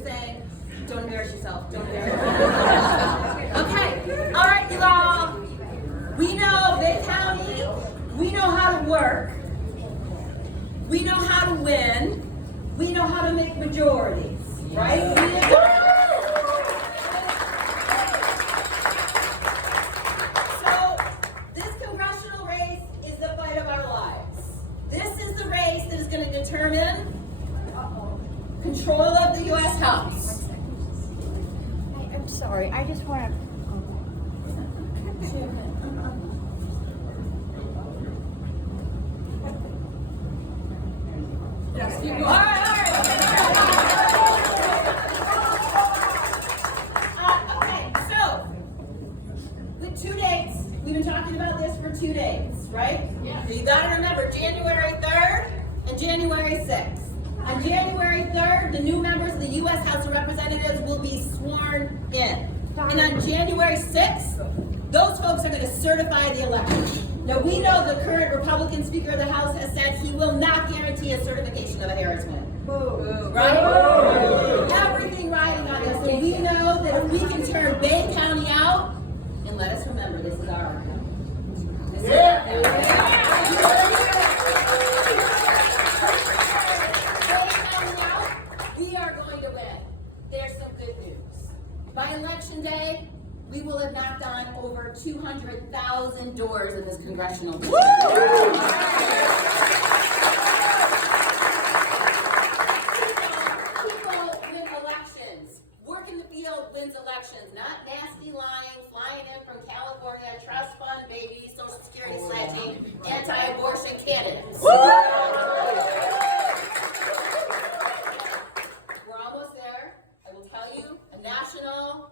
just saying, don't embarrass yourself. Don't embarrass yourself. Okay. All right, you all. We know Bay County. We know how to work. We know how to win. We know how to make majorities. Right? So, this congressional race is the fight of our lives. This is the race that is going to determine control of the U.S. House. I'm sorry, I just want to... All right. Okay, so, with 2 dates, we've been talking about this for 2 days, right? Yeah. So you got to remember, January 3rd and January 6th. On January 3rd, the new members of the U.S. House of Representatives will be sworn in. And on January 6th, those folks are going to certify the election. Now, we know the current Republican Speaker of the House has said he will not guarantee a certification of a Harris win. Right? Everything riding on this. So we know that if we can turn Bay County out, and let us remember, this is our county. We are going to win. There's some good news. By election day, we will have knocked on over 200,000 doors in this congressional district. People win elections. Work in the field wins elections, not nasty lying, flying in from California, trust fund babies, Social Security slashing, anti-abortion candidates. We're almost there. I will tell you, a national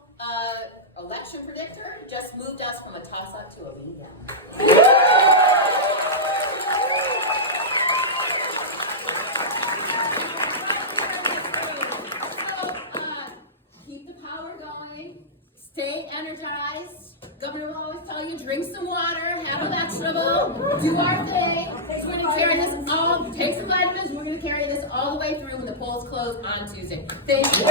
election predictor just moved us from a toss-up to a beat down. So, keep the power going. Stay energized. Governor will always tell you, drink some water, have a vegetable, do our thing. We're going to carry this all, take some vitamins, we're going to carry this all the way through when the polls close on Tuesday. Thank you.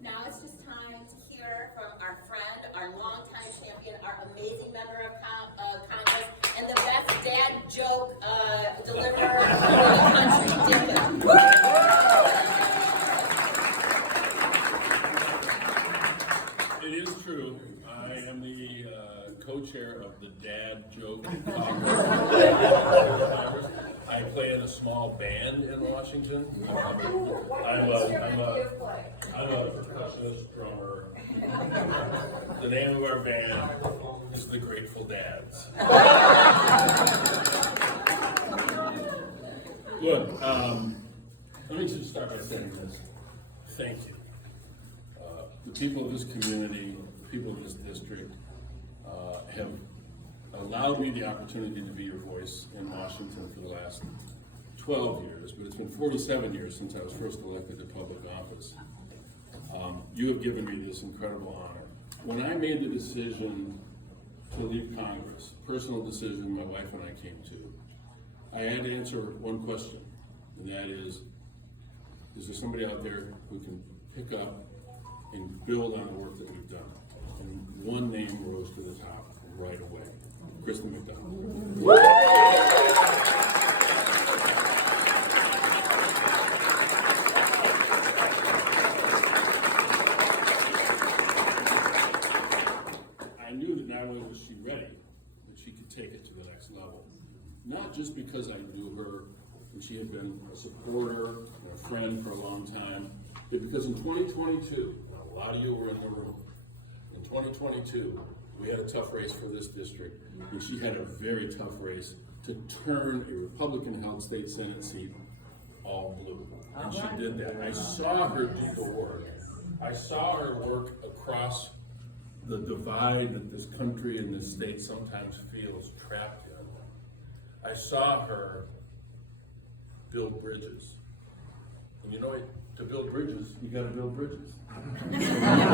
Now it's just time to hear from our friend, our longtime champion, our amazing member of Congress, and the best dad joke deliverer in the country, Dick. It is true. I am the co-chair of the Dad Joke Congress. I play in a small band in Washington. I'm a percussionist drummer. The name of our band is the Grateful Dads. Look, let me just start by saying this. Thank you. The people of this community, the people of this district, have allowed me the opportunity to be your voice in Washington for the last 12 years, but it's been 47 years since I was first elected to public office. You have given me this incredible honor. When I made the decision to leave Congress, personal decision my wife and I came to, I had to answer one question, and that is there somebody out there who can pick up and build on the work that we've done? And one name rose to the top right away, Kristen McDonald. I knew that not only was she ready, but she could take it to the next level. Not just because I knew her and she had been a supporter and a friend for a long time, but because in 2022, a lot of you were in the room, in 2022, we had a tough race for this district, and she had a very tough race to turn a Republican-held state Senate seat all blue. And she did that. I saw her do the work. I saw her work across the divide that this country and this state sometimes feels trapped in. I saw her build bridges. And you know, to build bridges, you gotta build bridges.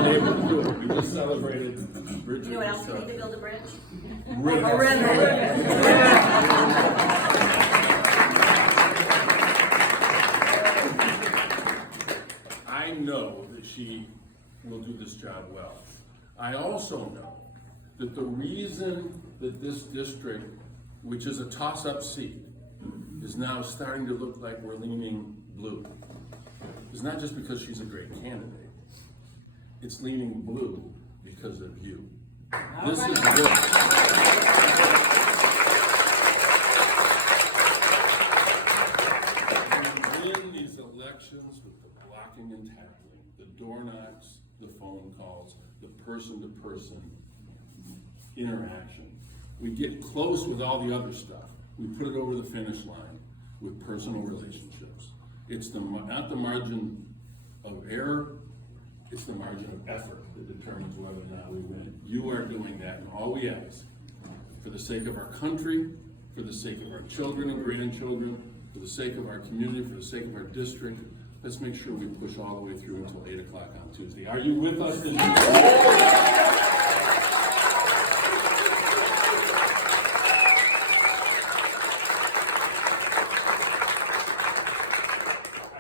been able to do it. We just celebrated Bridget. You know what else we need to build a bridge? Ribbon. A ribbon. I know that she will do this job well. I also know that the reason that this district, which is a toss-up seat, is now starting to look like we're leaning blue, is not just because she's a great candidate. It's leaning blue because of you. This is work. We win these elections with the blocking and tackling, the door knocks, the phone calls, the person-to-person interaction. We get close with all the other stuff. We put it over the finish line with personal relationships. It's not the margin of error, it's the margin of effort that determines whether or not we win. You are doing that, and all we ask, for the sake of our country, for the sake of our children and grandchildren, for the sake of our community, for the sake of our district, let's make sure we push all the way through until 8 o'clock on Tuesday. Are you with us? I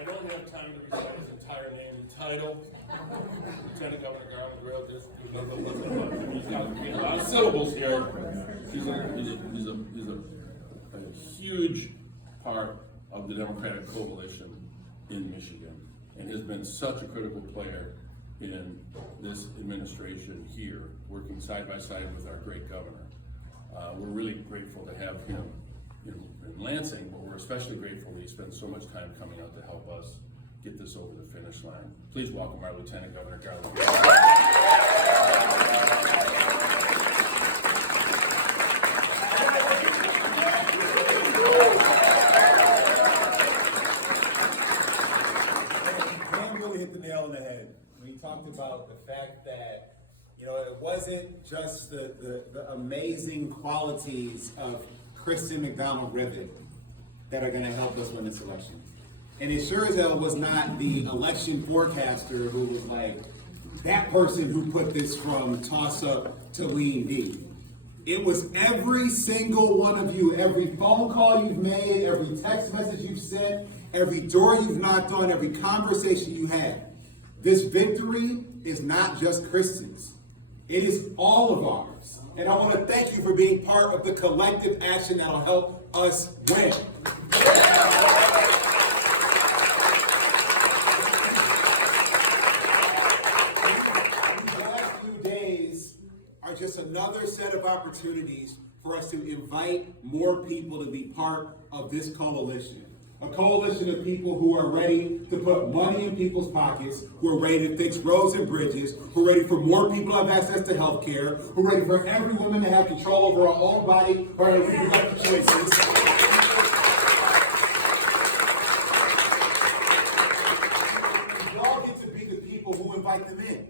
don't have time to recite his entire name and title. Lieutenant Governor Garland Rail District. He's got a lot of syllables here. He's a huge part of the Democratic coalition in Michigan, and has been such a critical player in this administration here, working side by side with our great governor. We're really grateful to have him in Lansing, but we're especially grateful that he spent so much time coming out to help us get this over the finish line. Please welcome our Lieutenant Governor Garland. Dan really hit the nail on the head when he talked about the fact that, you know, it wasn't just the amazing qualities of Kristen McDonald-Rivet that are going to help us win this election. And it sure as hell was not the election forecaster who was like, that person who put this from toss-up to lean deep. It was every single one of you, every phone call you've made, every text message you've sent, every door you've knocked on, every conversation you had. This victory is not just Kristen's. It is all of ours. And I want to thank you for being part of the collective action that will help us win. Are just another set of opportunities for us to invite more people to be part of this coalition. A coalition of people who are ready to put money in people's pockets, who are ready to fix roads and bridges, who are ready for more people to have access to health care, who are ready for every woman to have control over her own body, her reproductive choices. You all get to be the people who invite them in.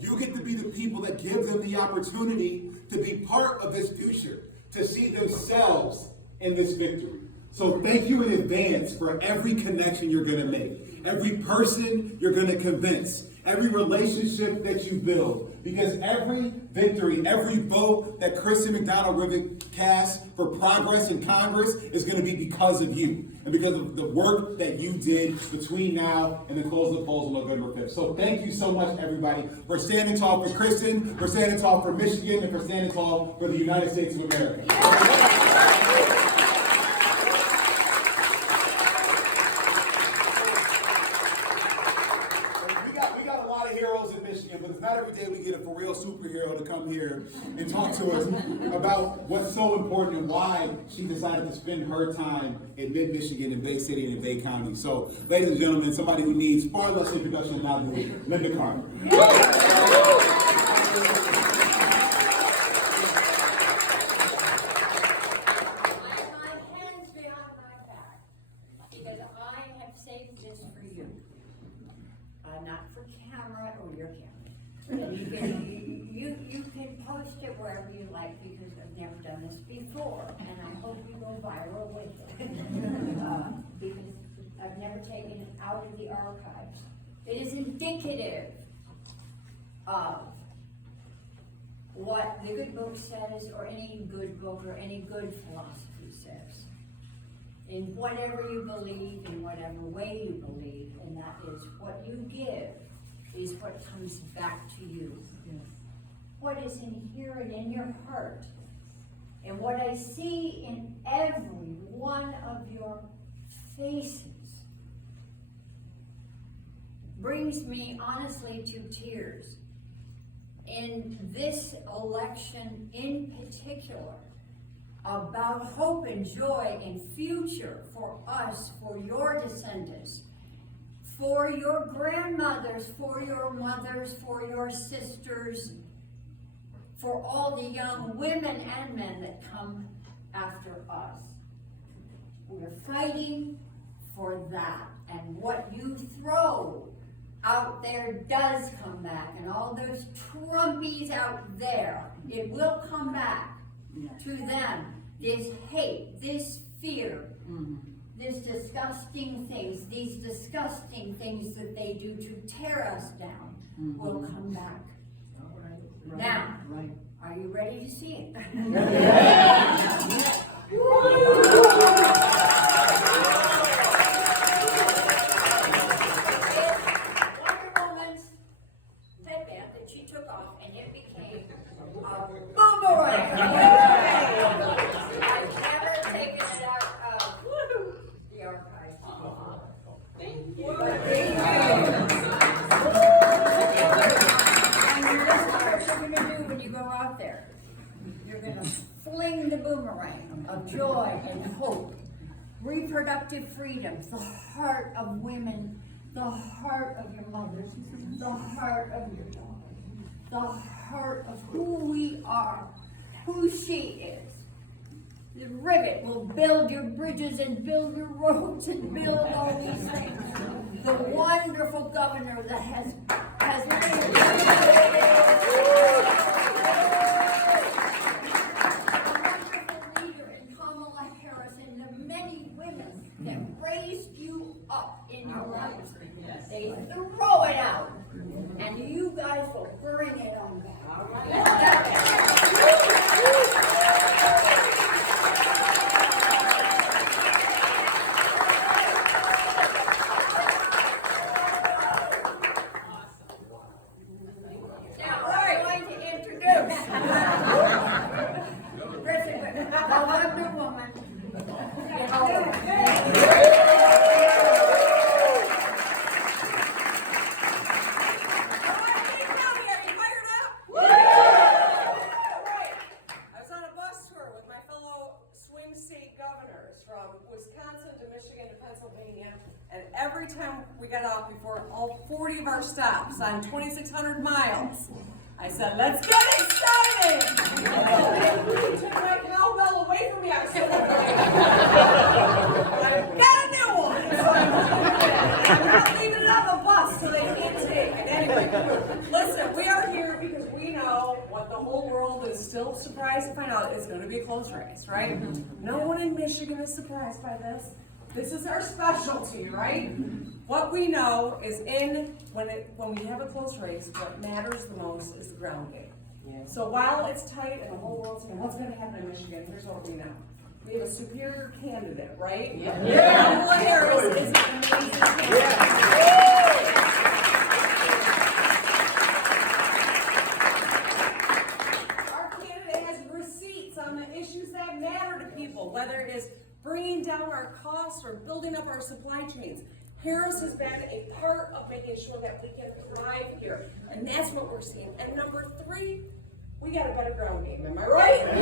You get to be the people that give them the opportunity to be part of this future, to see themselves in this victory. So thank you in advance for every connection you're going to make, every person you're going to convince, every relationship that you build, because every victory, every vote that Kristen McDonald-Rivet casts for progress in Congress is going to be because of you and because of the work that you did between now and the close of the polls on November 5th. So thank you so much, everybody, for standing tall for Kristen, for standing tall for Michigan, and for standing tall for the United States of America. We got a lot of heroes in Michigan, but it's not every day we get a for real superhero to come here and talk to us about what's so important and why she decided to spend her time in mid-Michigan, in Bay City, and in Bay County. So, ladies and gentlemen, somebody who needs far less introduction now than Linda Carter. Not for camera or your camera. You can post it wherever you like because I've never done this before, and I hope you go viral with it because I've never taken it out of the archives. It is indicative of what the good book says, or any good book, or any good philosophy says. In whatever you believe, in whatever way you believe, and that is what you give is what comes back to you. Yes. What is in here and in your heart. And what I see in every one of your faces brings me honestly to tears. In this election in particular, about hope and joy and future for us, for your descendants, for your grandmothers, for your mothers, for your sisters, for all the young women and men that come after us. We're fighting for that. And what you throw out there does come back. And all those Trumpies out there, it will come back to them. This hate, this fear, this disgusting things, these disgusting things that they do to tear us down will come back. Now, are you ready to see it? Wonder Woman's headband that she took off, and it became a boomerang. I've never taken it out of the archives. Thank you. When you go out there, you're going to fling the boomerang of joy and hope, reproductive freedoms, the heart of women, the heart of your mothers, the heart of your daughters, the heart of who we are, who she is. The rivet will build your bridges and build your roads and build all these things. The wonderful governor that has that raised you up in your lives. They throw it out, and you guys will bring it on back. Now we're going to introduce Gretchen Whitmer, the Wonder Woman. And every time we got off before all 40 of our stops on 2,600 miles, I said, let's get it started! You took my cowbell away from me. I was so I've got a new one! I'm not leaving it on the bus so they can't take it. Anyway, listen, we are here because we know what the whole world is still surprised to find out is going to be a close race, right? No one in Michigan is surprised by this. This is our specialty, right? What we know is when we have a close race, what matters the most is the ground game. Yeah. So while it's tight and the whole world's saying, what's going to happen in Michigan? Here's what we know. We have a superior candidate, right? Yeah. Kamala Harris is an amazing candidate. Our candidate has receipts on the issues that matter to people, whether it is bringing down our costs or building up our supply chains. Harris has been a part of making sure that we can thrive here. And that's what we're seeing. And number 3, we got a better ground game. Am I right?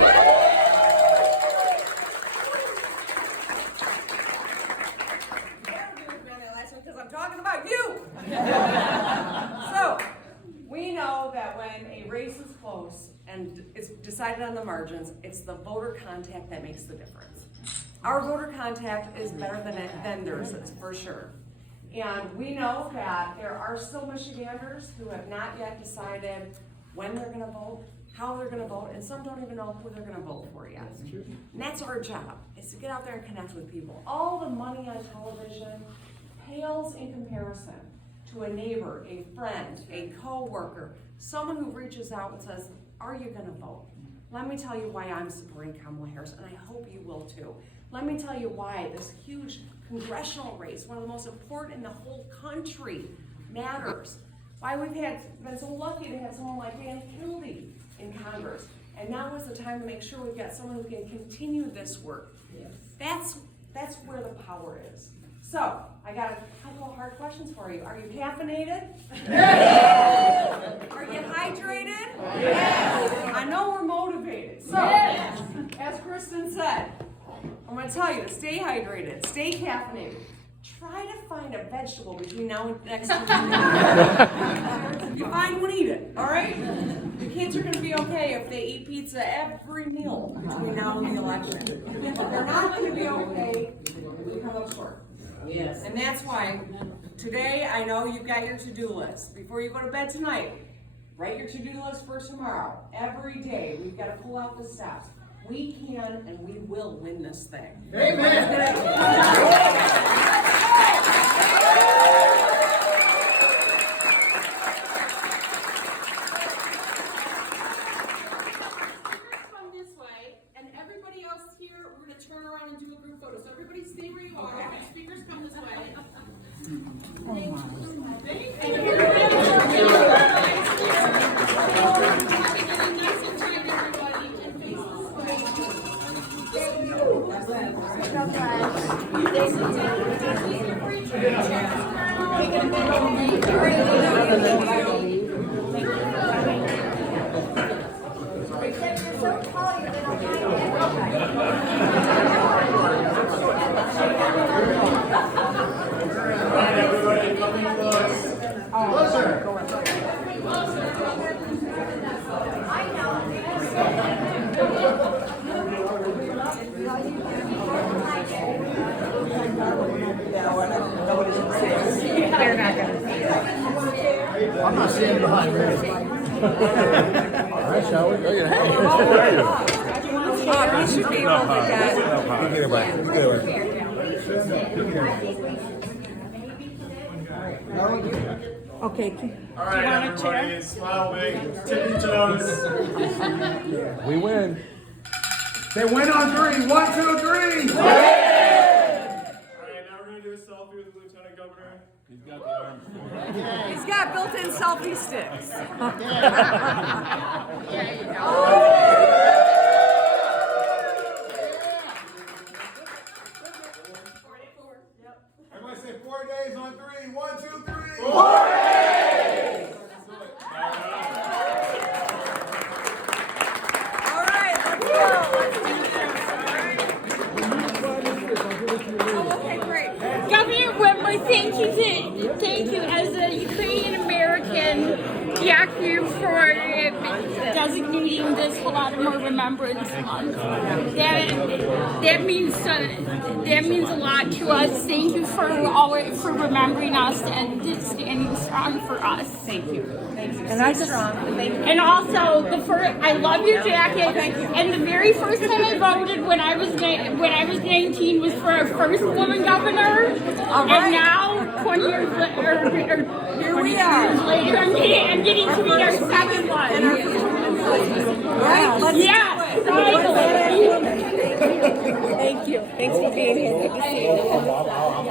Because I'm talking about you. So, we know that when a race is close and it's decided on the margins, it's the voter contact that makes the difference. Our voter contact is better than theirs is, for sure. And we know that there are still Michiganders who have not yet decided when they're going to vote, how they're going to vote, and some don't even know who they're going to vote for yet. And that's our job, is to get out there and connect with people. All the money on television pales in comparison to a neighbor, a friend, a co-worker, someone who reaches out and says, are you gonna vote? Let me tell you why I'm supporting Kamala Harris, and I hope you will too. Let me tell you why this huge congressional race, one of the most important in the whole country, matters. Why we've been so lucky to have someone like Dan Kennedy in Congress. And now is the time to make sure we've got someone who can continue this work. Yes. That's where the power is. So, I got a couple of hard questions for you. Are you caffeinated? Yes. Are you hydrated? Yes. I know we're motivated. So, yes. As Kristen said, I'm going to tell you to stay hydrated, stay caffeinated. Try to find a vegetable between now and next week. If you find one, eat it, all right? The kids are going to be okay if they eat pizza every meal between now and the election. They're not going to be okay if we come up short. Yes. And that's why today I know you've got your to-do list. Before you go to bed tonight, write your to-do list for tomorrow. Every day we've got to pull out the steps. We can and we will win this thing. Amen. Come this way, and everybody else here, we're going to turn around and do a group photo. So everybody stay where you are. Okay. Speakers come this way. I'm not standing behind Mary. All right, shall we? You should be able to get. You get it right. You get it right. Okay. All right, everybody, smile big, tippy toes. We win. They win on 3. 1, 2, 3. All right, now we're gonna do a selfie with the Lieutenant Governor. He's got the arms for it. He's got built-in selfie sticks. Everybody say 4 days on 3. 1, 2, 3. 4 days. All right, let's go. Oh, okay, great. Governor Whitmer, thank you as a Ukrainian American. Thank you for designating this Holodomor Remembrance Month. That means a lot to us. Thank you for remembering us and standing strong for us. Thank you. Thank you. And I just, And also, I love your jacket. And the very first time I voted when I was 19 was for our first woman governor. And now, 20 years later, Here we are. I'm getting to meet our second one. Right? Let's do it. Finally. thank you. Thanks for being here. Good to see you. I'm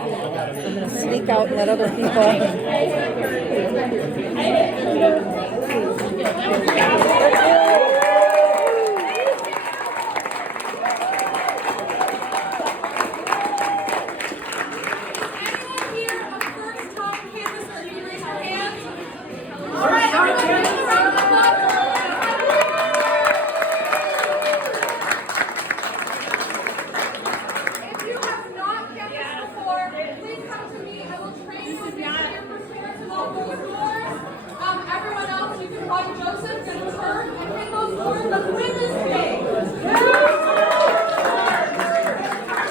going to sneak out and let other people.